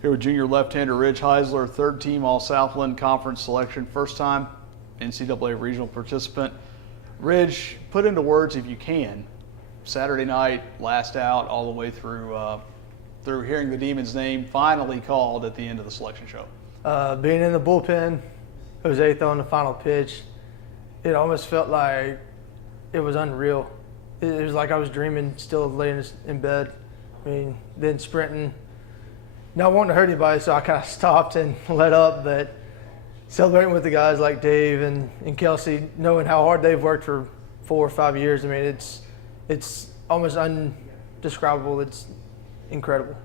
Here with junior left-hander Ridge Heisler, third team All-Southland Conference selection, first time NCAA Regional participant. Ridge, put into words if you can, Saturday night, last out, all the way through hearing the Demon's name finally called at the end of the selection show. Being in the bullpen, Jose throwing the final pitch, it almost felt like it was unreal. It was like I was dreaming, still laying in bed. I mean, then sprinting, not wanting to hurt anybody, so I kind of stopped and let up. But celebrating with the guys like Dave and Kelsey, knowing how hard they've worked for 4 or 5 years, I mean, it's almost undescribable. It's incredible.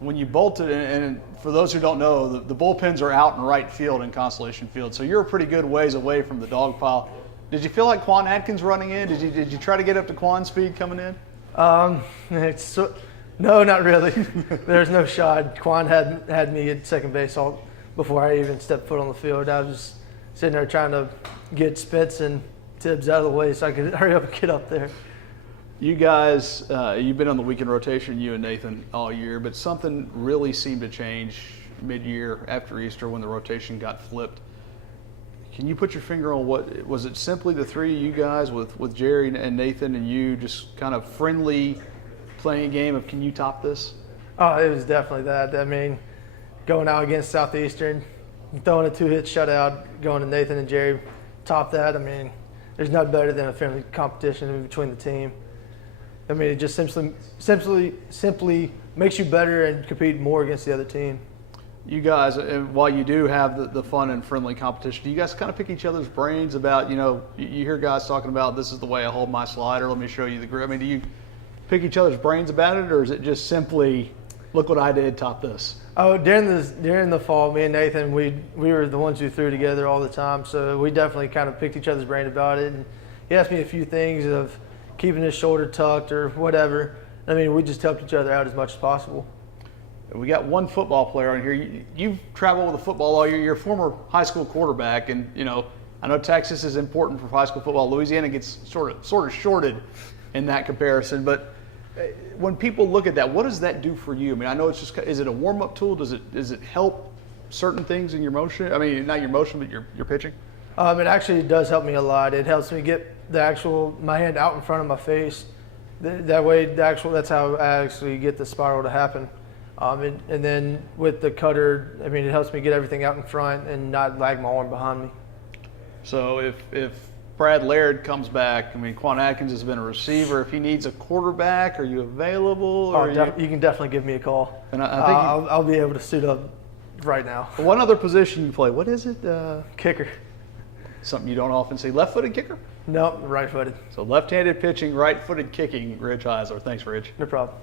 When you bolted, and for those who don't know, the bullpens are out in right field in Constellation Field, so you're a pretty good ways away from the dog pile. Did you feel like Quan Atkins running in? Did you try to get up to Quan's speed coming in? No, not really. There's no shot. Quan had me at second base all before I even stepped foot on the field. I was just sitting there trying to get Spitz and Tibbs out of the way so I could hurry up and get up there. You guys, you've been on the weekend rotation, you and Nathan, all year, but something really seemed to change mid-year after Easter when the rotation got flipped. Can you put your finger on what was it? Simply the three of you guys with Jerry and Nathan and you just kind of friendly playing a game of can you top this? Oh, it was definitely that. I mean, going out against Southeastern, throwing a 2-hit shutout, going to Nathan and Jerry, top that. I mean, there's nothing better than a friendly competition in between the team. I mean, it just simply makes you better and compete more against the other team. You guys, while you do have the fun and friendly competition, do you guys kind of pick each other's brains about, you hear guys talking about this is the way I hold my slider, let me show you the grip. I mean, do you pick each other's brains about it, or is it just simply, look what I did, top this? Oh, during the fall, me and Nathan, we were the ones who threw together all the time, so we definitely kind of picked each other's brain about it. And he asked me a few things of keeping his shoulder tucked or whatever. I mean, we just helped each other out as much as possible. We got one football player on here. You've traveled with a football all year. You're a former high school quarterback, and I know Texas is important for high school football. Louisiana gets sort of shorted in that comparison. But when people look at that, what does that do for you? I mean, I know it's just, is it a warm-up tool? Does it help certain things in your motion? I mean, not your motion, but your pitching. It actually does help me a lot. It helps me get my hand out in front of my face. That way, that's how I actually get the spiral to happen. And then with the cutter, I mean, it helps me get everything out in front and not lag my arm behind me. So if Brad Laird comes back, I mean, Quan Atkins has been a receiver. If he needs a quarterback, are you available? You can definitely give me a call. And I think I'll be able to suit up right now. One other position you play, what is it? Kicker. Something you don't often see. Left-footed kicker? No, right-footed. So left-handed pitching, right-footed kicking, Ridge Heisler. Thanks, Ridge. No problem.